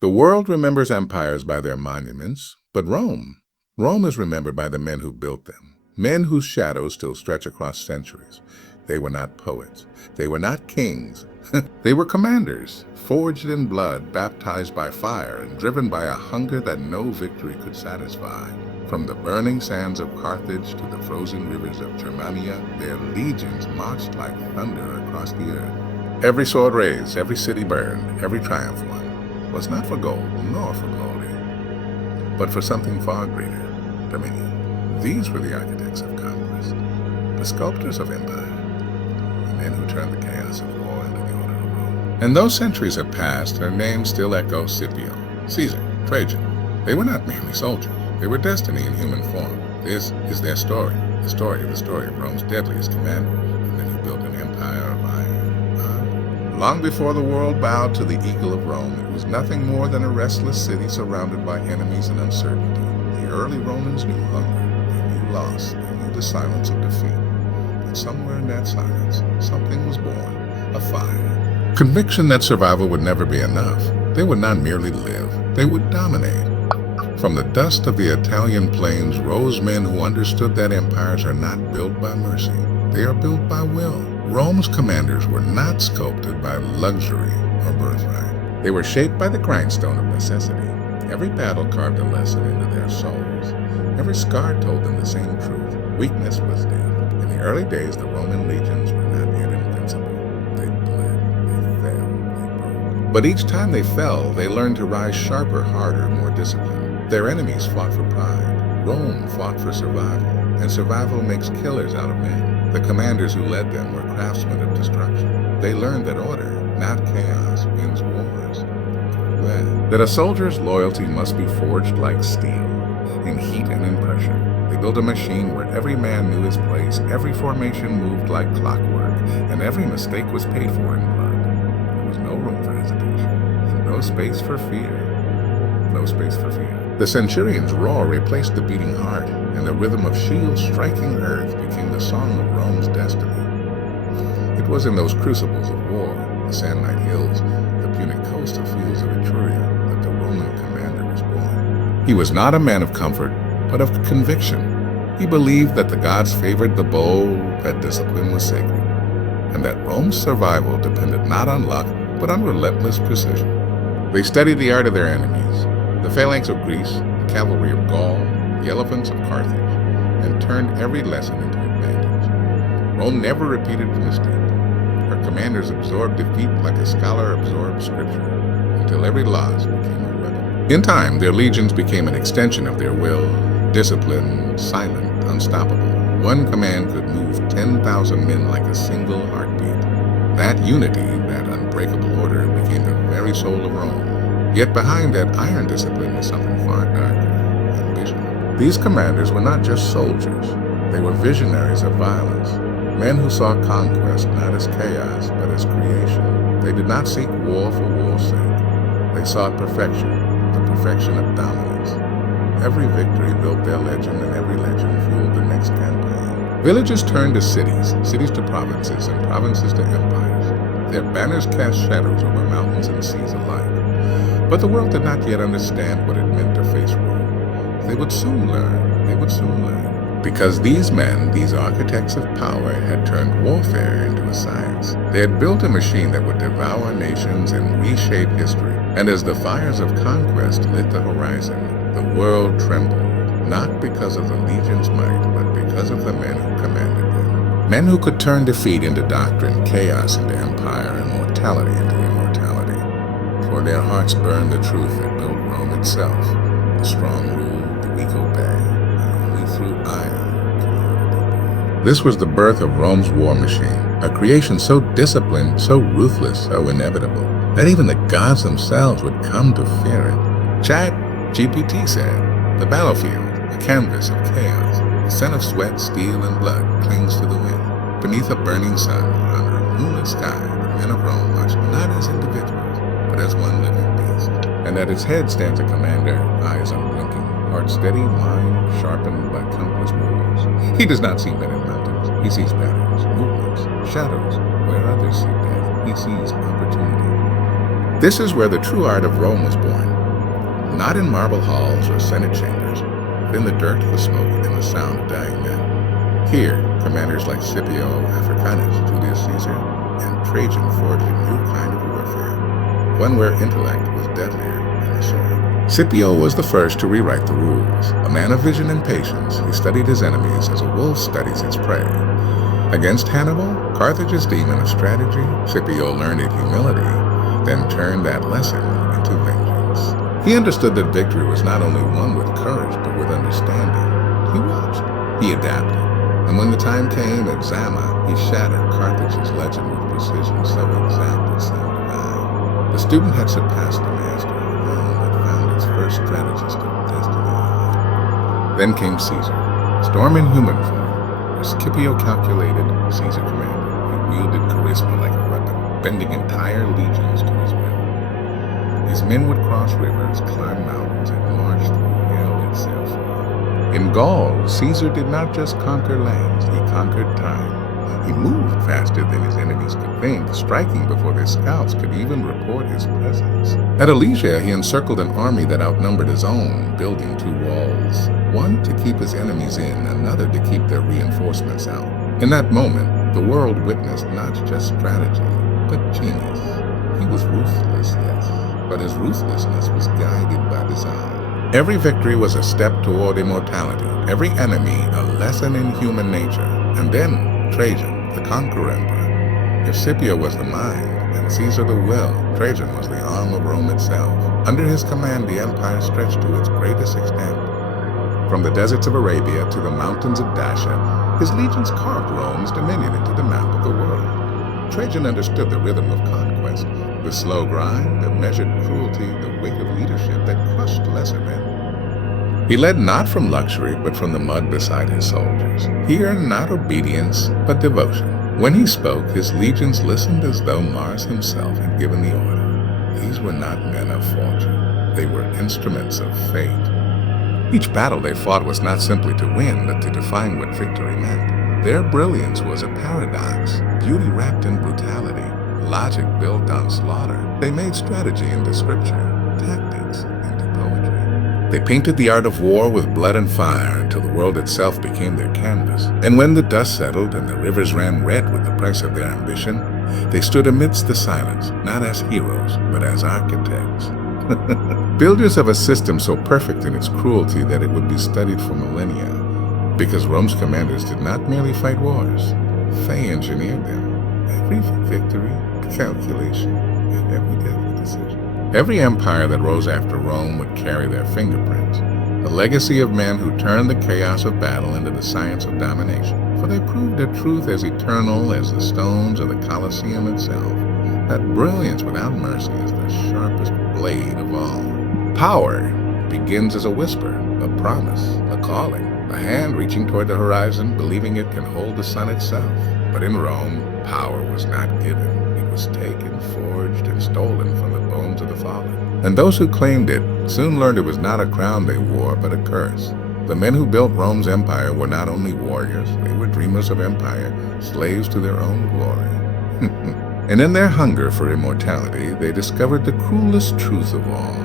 The world remembers empires by their monuments, but Rome is remembered by the men who built them, men whose shadows still stretch across centuries. They were not poets. They were not kings. They were commanders, forged in blood, baptized by fire, and driven by a hunger that no victory could satisfy. From the burning sands of Carthage to the frozen rivers of Germania, their legions marched like thunder across the earth. Every sword raised, every city burned, every triumph won, was not for gold nor for glory, but for something far greater, dominion. These were the architects of conquest, the sculptors of empire, the men who turned the chaos of war into the order of Rome. And though centuries have passed, their names still echo: Scipio, Caesar, Trajan. They were not merely soldiers. They were destiny in human form. This is their story, the story of Rome's deadliest commanders, the men who built an empire of iron. Long before the world bowed to the eagle of Rome, it was nothing more than a restless city surrounded by enemies and uncertainty. The early Romans knew hunger, they knew loss, they knew the silence of defeat. But somewhere in that silence, something was born, a fire. Conviction that survival would never be enough. They would not merely live, they would dominate. From the dust of the Italian plains rose men who understood that empires are not built by mercy. They are built by will. Rome's commanders were not sculpted by luxury or birthright. They were shaped by the grindstone of necessity. Every battle carved a lesson into their souls. Every scar told them the same truth. Weakness was death. In the early days, the Roman legions were not yet invincible. They bled, they fell, they broke. But each time they fell, they learned to rise sharper, harder, more disciplined. Their enemies fought for pride. Rome fought for survival, and survival makes killers out of men. The commanders who led them were craftsmen of destruction. They learned that order, not chaos, wins wars. That a soldier's loyalty must be forged like steel, in heat and in pressure. They built a machine where every man knew his place, every formation moved like clockwork, and every mistake was paid for in blood. There was no room for hesitation, and no space for fear. No space for fear. The centurion's roar replaced the beating heart, and the rhythm of shields striking earth became the song of Rome's destiny. It was in those crucibles of war, the Samnite hills, the Punic coast of fields of Etruria, that the Roman commander was born. He was not a man of comfort, but of conviction. He believed that the gods favored the bold, that discipline was sacred, and that Rome's survival depended not on luck, but on relentless precision. They studied the art of their enemies, the phalanx of Greece, the cavalry of Gaul, the elephants of Carthage, and turned every lesson into advantage. Rome never repeated the mistake. Her commanders absorbed defeat like a scholar absorbs scripture, until every loss became a weapon. In time, their legions became an extension of their will, disciplined, silent, unstoppable. One command could move 10,000 men like a single heartbeat. That unity, that unbreakable order, became the very soul of Rome. Yet behind that iron discipline was something far darker: ambition. These commanders were not just soldiers. They were visionaries of violence, men who saw conquest not as chaos, but as creation. They did not seek war for war's sake. They sought perfection, the perfection of dominance. Every victory built their legend, and every legend fueled the next campaign. Villages turned to cities, cities to provinces, and provinces to empires. Their banners cast shadows over mountains and seas alike. But the world did not yet understand what it meant to face Rome. They would soon learn. They would soon learn. Because these men, these architects of power, had turned warfare into a science. They had built a machine that would devour nations and reshape history. And as the fires of conquest lit the horizon, the world trembled, not because of the legion's might, but because of the men who commanded them. Men who could turn defeat into doctrine, chaos into empire, and mortality into immortality. For their hearts burned the truth that built Rome itself. The strong ruled, the weak obey, and only through iron can order be born. This was the birth of Rome's war machine, a creation so disciplined, so ruthless, so inevitable, that even the gods themselves would come to fear it. ChatGPT said, "The battlefield, a canvas of chaos. The scent of sweat, steel, and blood clings to the wind. Beneath a burning sun, under a moonlit sky, the men of Rome march not as individuals, but as one living beast. And at its head stands a commander, eyes unblinking, heart steady, mind sharpened by countless wars. He does not see men in mountains. He sees patterns, movements, shadows. Where others see death, he sees opportunity. This is where the true art of Rome was born. Not in marble halls or senate chambers, but in the dirt, the smoke, and the sound of dying men. Here, commanders like Scipio Africanus, Julius Caesar, and Trajan forged a new kind of warfare, one where intellect was deadlier than the sword. Scipio was the first to rewrite the rules. A man of vision and patience, he studied his enemies as a wolf studies its prey. Against Hannibal, Carthage's demon of strategy, Scipio learned in humility, then turned that lesson into vengeance. He understood that victory was not only won with courage, but with understanding. He watched, he adapted, and when the time came at Zama, he shattered Carthage's legend with precision so exact it seemed divine. The student had surpassed the master, Rome had found its first strategist of destiny. Then came Caesar, storm in human form. As Scipio calculated, Caesar commanded. He wielded charisma like a weapon, bending entire legions to his will. His men would cross rivers, climb mountains, and march through hell itself. In Gaul, Caesar did not just conquer lands, he conquered time. He moved faster than his enemies could think, striking before their scouts could even report his presence. At Alesia, he encircled an army that outnumbered his own, building two walls. One to keep his enemies in, another to keep their reinforcements out. In that moment, the world witnessed not just strategy, but genius. He was ruthless, yes, but his ruthlessness was guided by design. Every victory was a step toward immortality, every enemy a lesson in human nature. And then Trajan, the conqueror emperor. If Scipio was the mind and Caesar the will, Trajan was the arm of Rome itself. Under his command, the empire stretched to its greatest extent. From the deserts of Arabia to the mountains of Dacia, his legions carved Rome's dominion into the map of the world. Trajan understood the rhythm of conquest, the slow grind, the measured cruelty, the weight of leadership that crushed lesser men. He led not from luxury, but from the mud beside his soldiers. He earned not obedience, but devotion. When he spoke, his legions listened as though Mars himself had given the order. These were not men of fortune. They were instruments of fate. Each battle they fought was not simply to win, but to define what victory meant. Their brilliance was a paradox, beauty wrapped in brutality, logic built on slaughter. They made strategy into scripture, tactics into poetry. They painted the art of war with blood and fire until the world itself became their canvas. And when the dust settled and the rivers ran red with the price of their ambition, they stood amidst the silence, not as heroes, but as architects. Builders of a system so perfect in its cruelty that it would be studied for millennia. Because Rome's commanders did not merely fight wars, they engineered them. Every victory, calculation, and every deadly decision. Every empire that rose after Rome would carry their fingerprints, a legacy of men who turned the chaos of battle into the science of domination. For they proved their truth as eternal as the stones of the Colosseum itself. That brilliance without mercy is the sharpest blade of all. Power begins as a whisper, a promise, a calling, a hand reaching toward the horizon, believing it can hold the sun itself. But in Rome, power was not given. It was taken, forged, and stolen from the bones of the fallen. And those who claimed it soon learned it was not a crown they wore, but a curse. The men who built Rome's empire were not only warriors, they were dreamers of empire, slaves to their own glory. And in their hunger for immortality, they discovered the cruelest truth of all.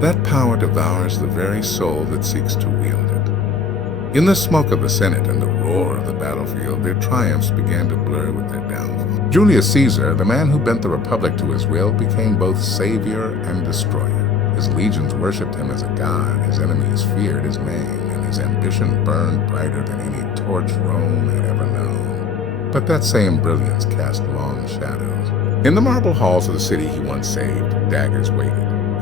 That power devours the very soul that seeks to wield it. In the smoke of the Senate and the roar of the battlefield, their triumphs began to blur with their downfall. Julius Caesar, the man who bent the republic to his will, became both savior and destroyer. His legions worshipped him as a god, his enemies feared his name, and his ambition burned brighter than any torch Rome had ever known. But that same brilliance cast long shadows. In the marble halls of the city he once saved, daggers waited.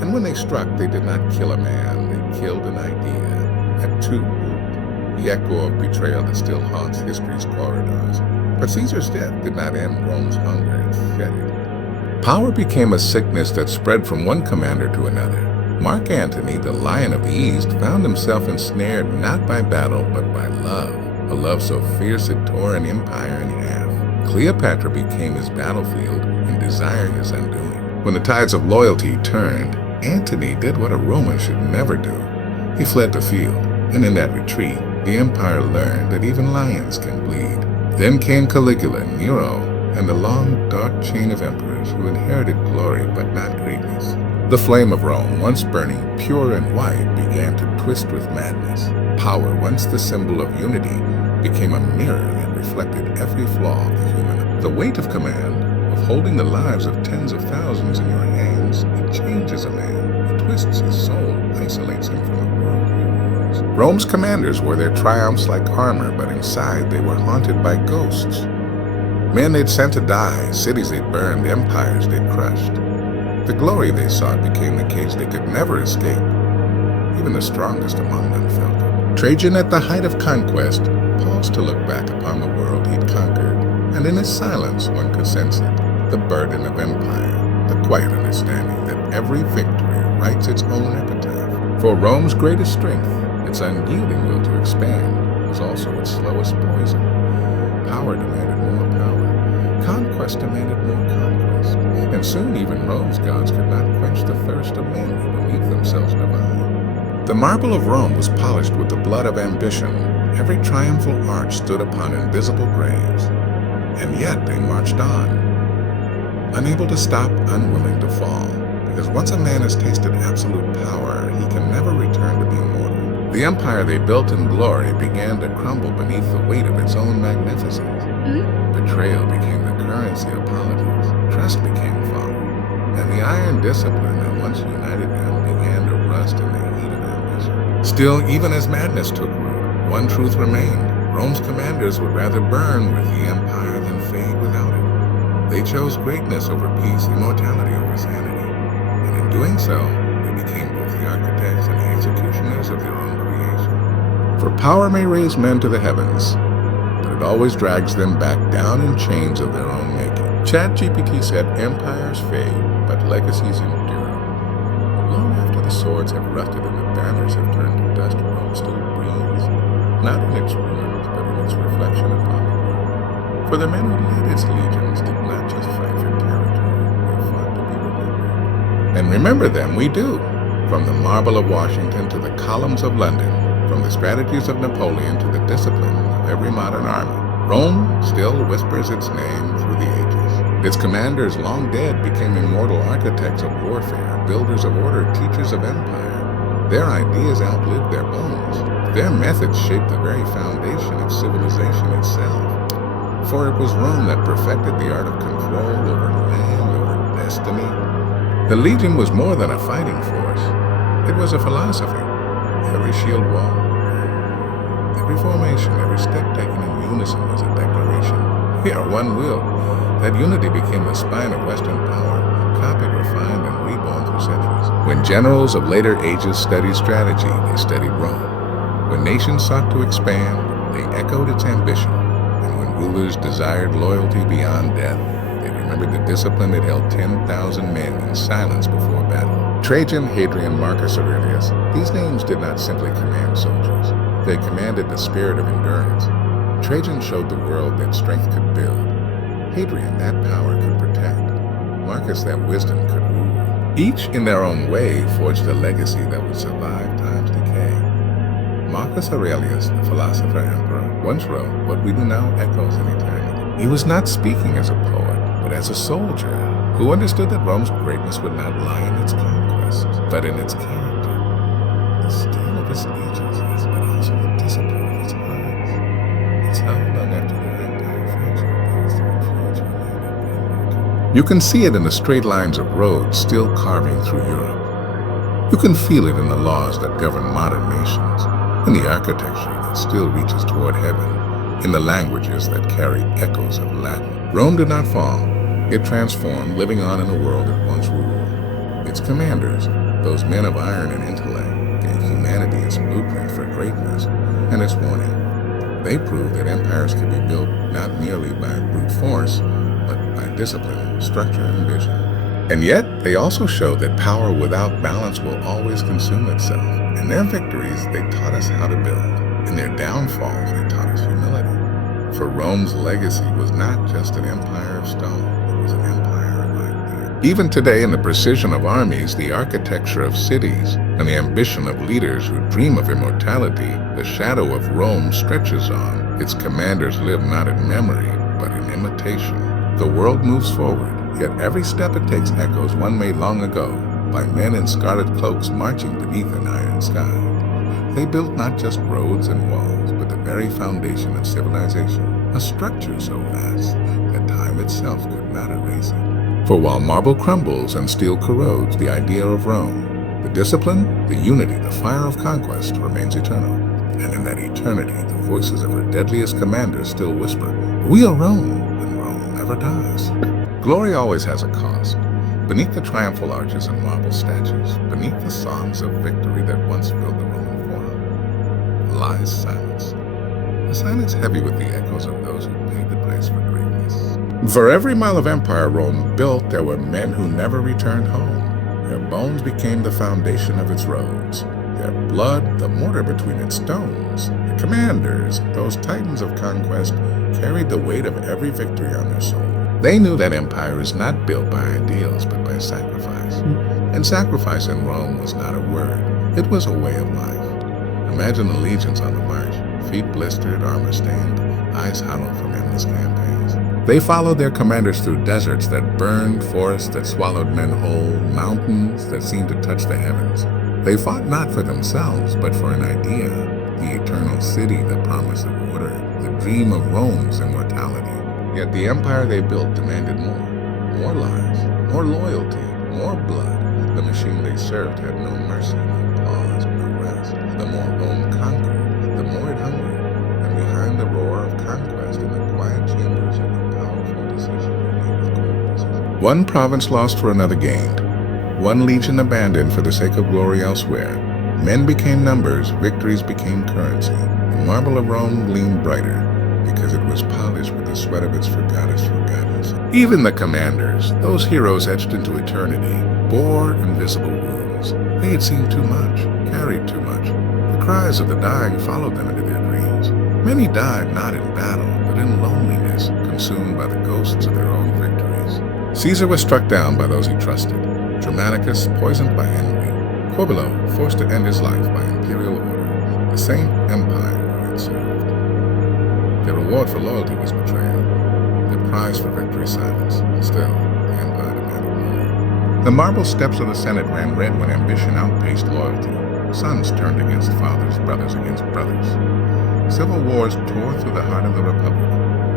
And when they struck, they did not kill a man, they killed an idea. A two moved, the echo of betrayal that still haunts history's corridors. But Caesar's death did not end Rome's hunger, it fed it. Power became a sickness that spread from one commander to another. Mark Antony, the Lion of the East, found himself ensnared not by battle, but by love. A love so fierce it tore an empire in half. Cleopatra became his battlefield and desire his undoing. When the tides of loyalty turned, Antony did what a Roman should never do. He fled the field, and in that retreat, the empire learned that even lions can bleed. Then came Caligula, Nero, and the long, dark chain of emperors. rulers who inherited glory but not greatness. The flame of Rome, once burning pure and white, began to twist with madness. Power, once the symbol of unity, became a mirror that reflected every flaw of the human. The weight of command, of holding the lives of tens of thousands in your hands, it changes a man. It twists his soul, isolates him from the world he rules. Rome's commanders wore their triumphs like armor, but inside they were haunted by ghosts. Men they'd sent to die, cities they'd burned, empires they'd crushed. The glory they sought became the cage they could never escape. Even the strongest among them felt it. Trajan, at the height of conquest, paused to look back upon the world he'd conquered, and in his silence one could sense it, the burden of empire, the quiet understanding that every victory writes its own epitaph. For Rome's greatest strength, its unyielding will to expand, was also its slowest poison. Power demanded more power. Conquest demanded more conquest. And soon even Rome's gods could not quench the thirst of men who believed themselves divine. The marble of Rome was polished with the blood of ambition. Every triumphal arch stood upon invisible graves. And yet they marched on, unable to stop, unwilling to fall. Because once a man has tasted absolute power, he can never return to being mortal. The empire they built in glory began to crumble beneath the weight of its own magnificence. Betrayal became the currency of politics. Trust became folly. And the iron discipline that once united them began to rust in the heat of ambition. Still, even as madness took root, one truth remained. Rome's commanders would rather burn with the empire than fade without it. They chose greatness over peace, immortality over sanity. And in doing so, they became both the architects and the executioners of their own creation. For power may raise men to the heavens, but it always drags them back down in chains of their own making. ChatGPT said empires fade, but legacies endure. Long after the swords have rusted and the banners have turned to dust, Rome still breathes, not in its ruins, but in its reflection upon the world. For the men who led its legions did not just fight for territory, they fought to be remembered. And remember them we do, from the marble of Washington to the columns of London, from the strategies of Napoleon to the discipline of every modern army. Rome still whispers its name through the ages. Its commanders, long dead, became immortal architects of warfare, builders of order, teachers of empire. Their ideas outlived their bones. Their methods shaped the very foundation of civilization itself. For it was Rome that perfected the art of control over land, over destiny. The legion was more than a fighting force. It was a philosophy. Every shield wall, every formation, every step taken in unison was a declaration. We are one will. That unity became the spine of Western power, copied, refined, and reborn through centuries. When generals of later ages studied strategy, they studied Rome. When nations sought to expand, they echoed its ambition. And when rulers desired loyalty beyond death, they remembered the discipline that held 10,000 men in silence before battle. Trajan, Hadrian, Marcus Aurelius, these names did not simply command soldiers. They commanded the spirit of endurance. Trajan showed the world that strength could build. Hadrian, that power could protect. Marcus, that wisdom could rule. Each, in their own way, forged a legacy that would survive time's decay. Marcus Aurelius, the philosopher emperor, once wrote, "What we do now echoes in eternity." He was not speaking as a poet, but as a soldier who understood that Rome's greatness would not lie in its conquest, but in its character. The steel of its legions, yes, but also the discipline of its hearts. It's held long after their entire fracture begins to influence remain unbreakable. You can see it in the straight lines of roads still carving through Europe. You can feel it in the laws that govern modern nations, in the architecture that still reaches toward heaven, in the languages that carry echoes of Latin. Rome did not fall. It transformed, living on in a world it once ruled. Its commanders, those men of iron and intellect, gave humanity its blueprint for greatness and its warning. They proved that empires could be built not merely by brute force, but by discipline, structure, and vision. And yet, they also showed that power without balance will always consume itself. In their victories, they taught us how to build. In their downfalls, they taught us humility. For Rome's legacy was not just an empire of stone, it was an empire of idea. Even today, in the precision of armies, the architecture of cities, and the ambition of leaders who dream of immortality, the shadow of Rome stretches on. Its commanders live not in memory, but in imitation. The world moves forward, Yet every step it takes echoes one made long ago by men in scarlet cloaks marching beneath an iron sky. They built not just roads and walls, but the very foundation of civilization, a structure so vast that time itself could not erase it. For while marble crumbles and steel corrodes, the idea of Rome, the discipline, the unity, the fire of conquest remains eternal. And in that eternity, the voices of her deadliest commanders still whisper, "We are Rome, and Rome never dies." Glory always has a cost. Beneath the triumphal arches and marble statues, beneath the songs of victory that once filled the Roman Forum, lies silence. A silence heavy with the echoes of those who paid the price for greatness. For every mile of empire Rome built, there were men who never returned home. Their bones became the foundation of its roads. Their blood, the mortar between its stones. The commanders, those titans of conquest, carried the weight of every victory on their souls. They knew that empire is not built by ideals, but by sacrifice. And sacrifice in Rome was not a word. It was a way of life. Imagine the legions on the march, feet blistered, armor stained, eyes hollow from endless campaigns. They followed their commanders through deserts that burned, forests that swallowed men whole, mountains that seemed to touch the heavens. They fought not for themselves, but for an idea, the eternal city, the promise of order, the dream of Rome's immortality. Yet the empire they built demanded more lives, more loyalty, more blood. The machine they served had no mercy, no pause, no rest. The more Rome conquered, the more it hungered, and behind the roar of conquest in the quiet chambers of the powerful decision remained with cold precision. One province lost for another gained, one legion abandoned for the sake of glory elsewhere. Men became numbers, victories became currency. The marble of Rome gleamed brighter, because it was polished with the sweat of its forgottens. Even the commanders, those heroes etched into eternity, bore invisible wounds. They had seen too much, carried too much. The cries of the dying followed them into their dreams. Many died not in battle, but in loneliness, consumed by the ghosts of their own victories. Caesar was struck down by those he trusted. Germanicus poisoned by envy. Corbulo forced to end his life by imperial order. The same empire he had served. The reward for loyalty was betrayal. The prize for victory silence. And still, the empire demanded more. The marble steps of the Senate ran red when ambition outpaced loyalty. Sons turned against fathers, brothers against brothers. Civil wars tore through the heart of the Republic.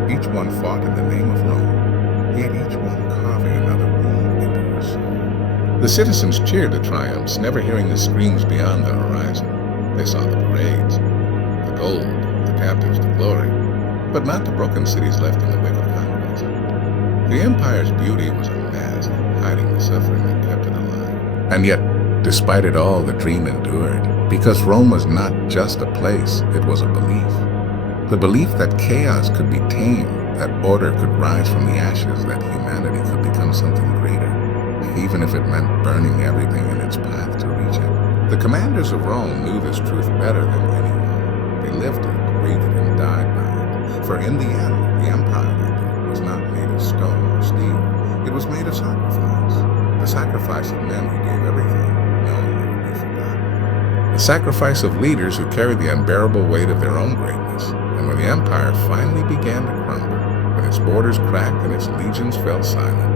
Each one fought in the name of Rome, yet each one carving another wound into her soul. The citizens cheered the triumphs, never hearing the screams beyond the horizon. They saw the parades, the gold, the captives, the glory, but not the broken cities left in the wake of conquest. The empire's beauty was a mask, hiding the suffering that kept it alive. And yet, despite it all, the dream endured, because Rome was not just a place, it was a belief. The belief that chaos could be tamed, that order could rise from the ashes, that humanity could become something greater, even if it meant burning everything in its path to reach it. The commanders of Rome knew this truth better than anyone. They lived it, breathed it, and died by it. For in the end, the empire they built was not made of stone or steel. It was made of sacrifice. The sacrifice of men who gave everything, knowing they would be forgotten. The sacrifice of leaders who carried the unbearable weight of their own greatness. And when the empire finally began to crumble, when its borders cracked and its legions fell silent,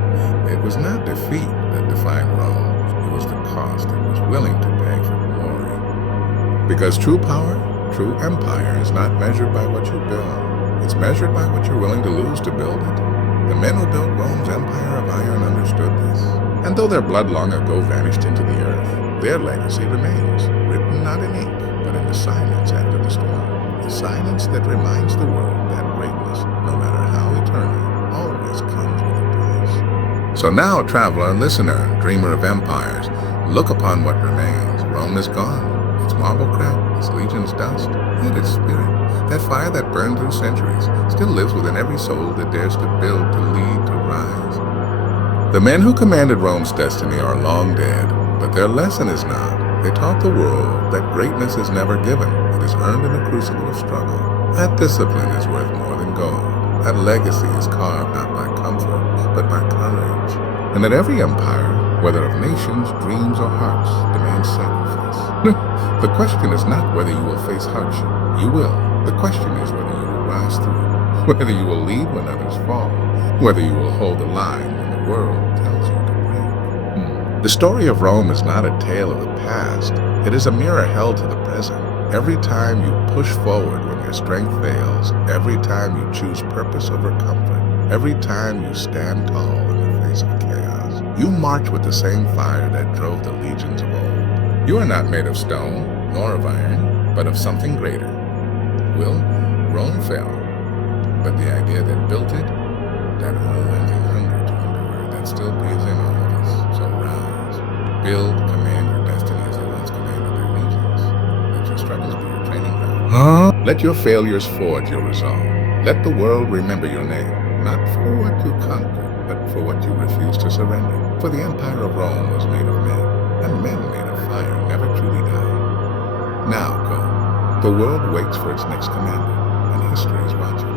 it was not defeat that defined Rome. It was the cost it was willing to pay for glory. Because true power, true empire is not measured by what you build. It's measured by what you're willing to lose to build it. The men who built Rome's empire of iron understood this. And though their blood long ago vanished into the earth, their legacy remains, written not in ink, but in the silence after the storm. The silence that reminds the world that greatness, no matter how eternal, always comes with a price. So now, traveler, listener, dreamer of empires, look upon what remains. Rome is gone. Its marble cracked, its legions dust, yet its spirit, that fire that burned through centuries, still lives within every soul that dares to build, to lead, to rise. The men who commanded Rome's destiny are long dead, but their lesson is not. They taught the world that greatness is never given. It is earned in the crucible of struggle. That discipline is worth more than gold. That legacy is carved not by comfort, but by courage. And that every empire, whether of nations, dreams, or hearts, demands sacrifice. The question is not whether you will face hardship. You will. The question is whether you will rise through it, whether you will lead when others fall, whether you will hold the line when the world tells you to break. The story of Rome is not a tale of the past. It is a mirror held to the present. Every time you push forward when your strength fails, every time you choose purpose over comfort, every time you stand tall in the face of chaos, you march with the same fire that drove the legions of old. You are not made of stone, nor of iron, but of something greater. Well, Rome fell, but the idea that built it, that unrelenting hunger to endure, that still breathes in all of us. So rise, build, command your destiny as they once commanded their legions. Let your struggles be your training ground. Let your failures forge your resolve. Let the world remember your name, not for what you conquered, but for what you refused to surrender. For the empire of Rome was made of men, and men made of fire never truly die. Now go. The world waits for its next commander, and history is watching.